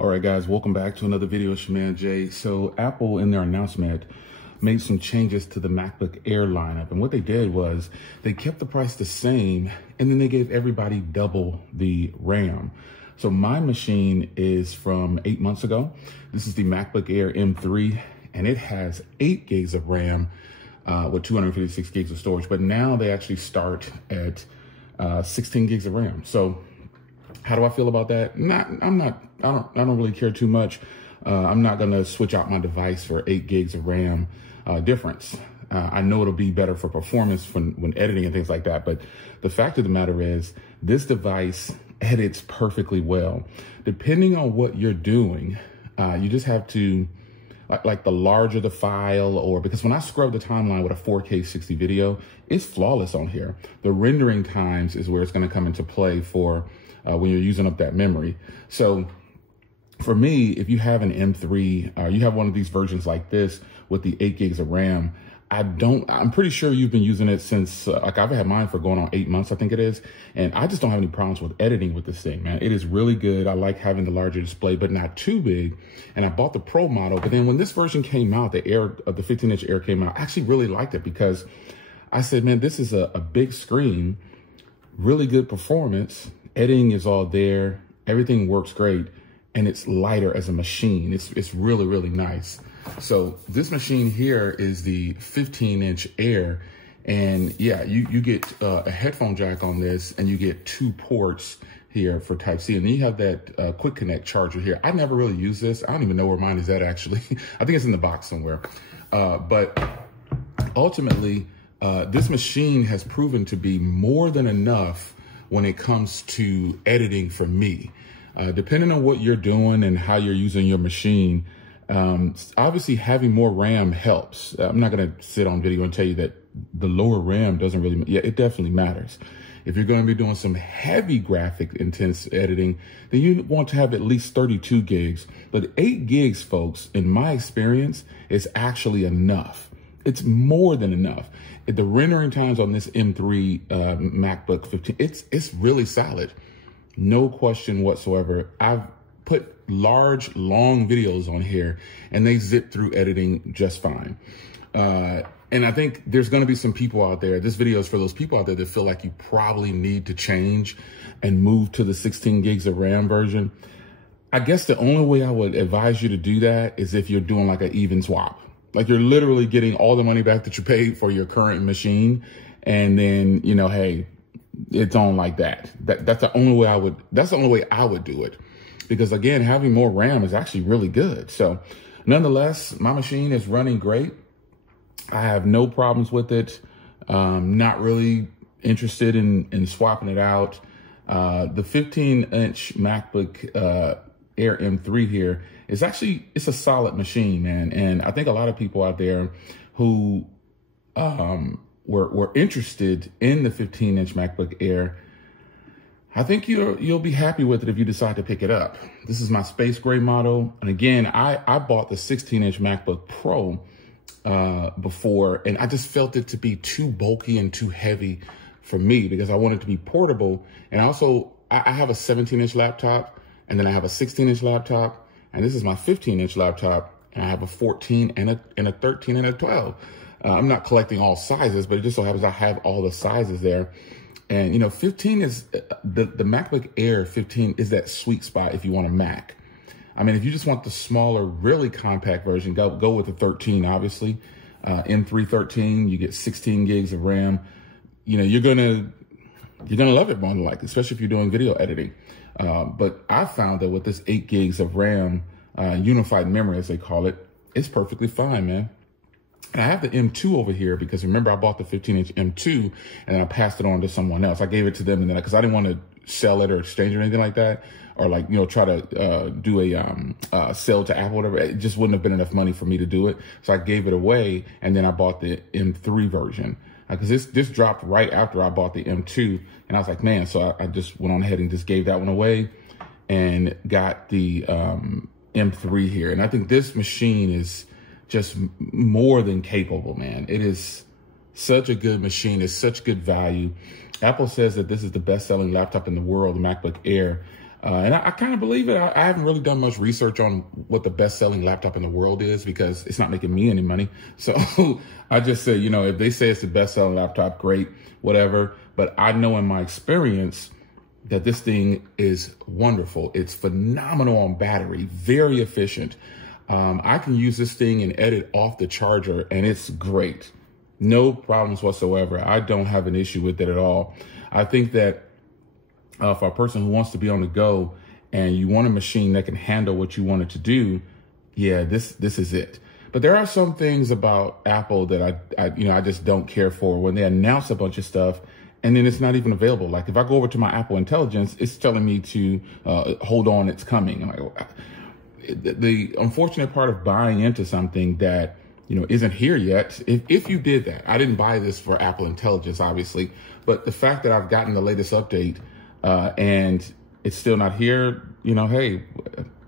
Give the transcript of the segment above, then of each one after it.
All right, guys, welcome back to another video. It's your man, Jay. So Apple, in their announcement, made some changes to the MacBook Air lineup. And what they did was they kept the price the same, and then they gave everybody double the RAM. So my machine is from 8 months ago. This is the MacBook Air M3, and it has 8 gigs of RAM with 256 gigs of storage. But now they actually start at 16 gigs of RAM. So how do I feel about that? I don't really care too much. I'm not gonna switch out my device for 8 gigs of RAM difference. I know it'll be better for performance when editing and things like that. But the fact of the matter is, this device edits perfectly well. Depending on what you're doing, you just have to, like the larger the file, or because when I scrub the timeline with a 4K 60 video, it's flawless on here. The rendering times is where it's gonna come into play for when you're using up that memory. So for me, if you have an M3, you have one of these versions like this with the 8 gigs of RAM, I'm pretty sure you've been using it since, like I've had mine for going on 8 months, I think it is. And I just don't have any problems with editing with this thing, man. It is really good. I like having the larger display, but not too big. And I bought the Pro model, but then when this version came out, the 15-inch Air came out, I actually really liked it because I said, man, this is a big screen, really good performance. Editing is all there. Everything works great. And it's lighter as a machine. It's really, really nice. So this machine here is the 15-inch Air. And yeah, you get a headphone jack on this, and you get 2 ports here for Type-C. And then you have that quick connect charger here. I never really use this. I don't even know where mine is at, actually. I think it's in the box somewhere. But ultimately, this machine has proven to be more than enough when it comes to editing for me. Depending on what you're doing and how you're using your machine, obviously having more RAM helps. I'm not gonna sit on video and tell you that the lower RAM doesn't really, yeah, it definitely matters. If you're gonna be doing some heavy graphic intense editing, then you want to have at least 32 gigs. But 8 gigs, folks, in my experience, is actually enough. It's more than enough. The rendering times on this M3 MacBook 15, it's really solid. No question whatsoever. I've put large, long videos on here, and they zip through editing just fine. And I think there's going to be some people out there, this video is for those people out there that feel like you probably need to change and move to the 16 gigs of RAM version. I guess the only way I would advise you to do that is if you're doing like an even swap. Like you're literally getting all the money back that you paid for your current machine. And then, you know, hey, it's on like that. That's the only way I would do it. Because again, having more RAM is actually really good. So nonetheless, my machine is running great. I have no problems with it. Not really interested in swapping it out. The 15-inch MacBook Air M3 here is actually, it's a solid machine, man. And I think a lot of people out there who were interested in the 15-inch MacBook Air, I think you'll be happy with it if you decide to pick it up. This is my space gray model. And again, I bought the 16-inch MacBook Pro before, and I just felt it to be too bulky and too heavy for me because I wanted it to be portable. And also, I have a 17-inch laptop, and then I have a 16-inch laptop, and this is my 15-inch laptop, and I have a 14 and a 13 and a 12. I'm not collecting all sizes, but it just so happens I have all the sizes there. And, you know, 15 is, the MacBook Air 15 is that sweet spot if you want a Mac. I mean, if you just want the smaller, really compact version, go with the 13, obviously. M3 13, you get 16 gigs of RAM. You know, you're gonna love it more than likely, especially if you're doing video editing. But I found that with this 8 gigs of RAM, unified memory, as they call it, it's perfectly fine, man. And I have the M2 over here because remember I bought the 15-inch M2 and then I passed it on to someone else. I gave it to them and then because I didn't want to sell it or exchange or anything like that, or like, you know, try to do a sell to Apple, whatever. It just wouldn't have been enough money for me to do it. So I gave it away, and then I bought the M3 version because this dropped right after I bought the M2, and I was like, man. So I just went on ahead and just gave that one away and got the M3 here. And I think this machine is just more than capable, man. It is such a good machine. It's such good value. Apple says that this is the best-selling laptop in the world, the MacBook Air. And I kind of believe it. I haven't really done much research on what the best-selling laptop in the world is because it's not making me any money. So I just say, you know, if they say it's the best-selling laptop, great, whatever. But I know in my experience that this thing is wonderful. It's phenomenal on battery, very efficient. I can use this thing and edit off the charger, and it's great. No problems whatsoever. I don't have an issue with it at all. I think that for a person who wants to be on the go and you want a machine that can handle what you want it to do, yeah, this is it. But there are some things about Apple that I just don't care for when they announce a bunch of stuff and then it's not even available. Like if I go over to my Apple Intelligence, it's telling me to hold on, it's coming. I'm like, the unfortunate part of buying into something that, you know, isn't here yet. If you did that, I didn't buy this for Apple Intelligence, obviously, but the fact that I've gotten the latest update and it's still not here, you know, hey,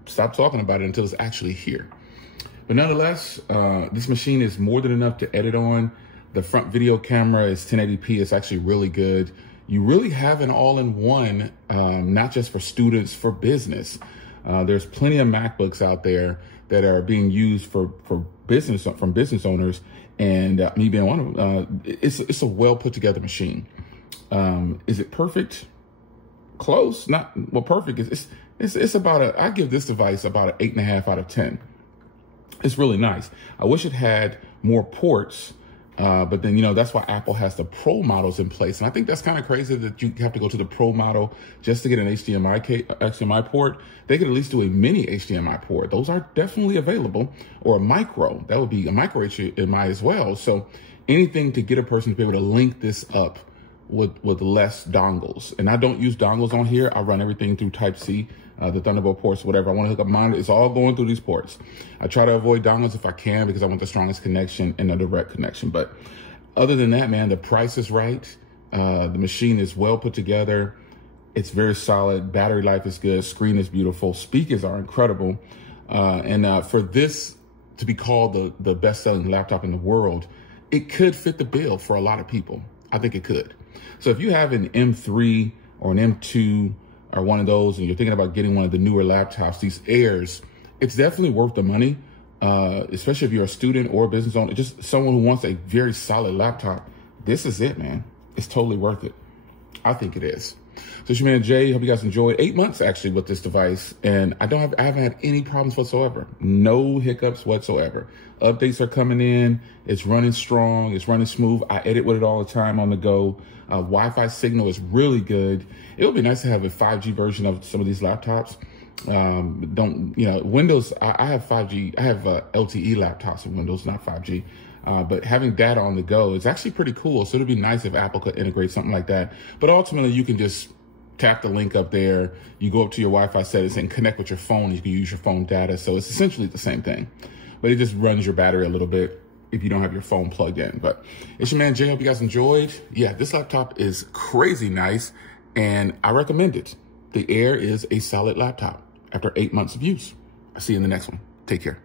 stop talking about it until it's actually here. But nonetheless, this machine is more than enough to edit on. The front video camera is 1080p. It's actually really good. You really have an all-in-one, not just for students, for business. There's plenty of MacBooks out there that are being used for business, from business owners, and me being one of them. It's a well put together machine. Is it perfect? Close, not well. Perfect is it's about I give this device about an 8.5 out of 10. It's really nice. I wish it had more ports. But then, you know, that's why Apple has the Pro models in place. And I think that's kind of crazy that you have to go to the Pro model just to get an HDMI port. They could at least do a mini HDMI port. Those are definitely available, or a micro. That would be a micro HDMI as well. So anything to get a person to be able to link this up with less dongles. And I don't use dongles on here. I run everything through Type-C, the Thunderbolt ports, whatever. I want to hook up mine. It's all going through these ports. I try to avoid dongles if I can because I want the strongest connection and a direct connection. But other than that, man, the price is right. The machine is well put together. It's very solid. Battery life is good. Screen is beautiful. Speakers are incredible. And for this to be called the best-selling laptop in the world, it could fit the bill for a lot of people. I think it could. So if you have an M3 or an M2 or one of those, and you're thinking about getting one of the newer laptops, these Airs, it's definitely worth the money, especially if you're a student or a business owner, just someone who wants a very solid laptop. This is it, man. It's totally worth it. I think it is. So it's your man Jay. Hope you guys enjoyed. 8 months actually with this device, and I haven't had any problems whatsoever. No hiccups whatsoever. Updates are coming in. It's running strong. It's running smooth. I edit with it all the time on the go. Wi-Fi signal is really good. It would be nice to have a 5G version of some of these laptops. Windows, I have 5G. I have LTE laptops with Windows, not 5G. But having data on the go is actually pretty cool. So it'd be nice if Apple could integrate something like that. But ultimately, you can just tap the link up there. You go up to your Wi-Fi settings and connect with your phone. You can use your phone data. So it's essentially the same thing. But it just runs your battery a little bit if you don't have your phone plugged in. But it's your man Jay. Hope you guys enjoyed. Yeah, this laptop is crazy nice, and I recommend it. The Air is a solid laptop after 8 months of use. I'll see you in the next one. Take care.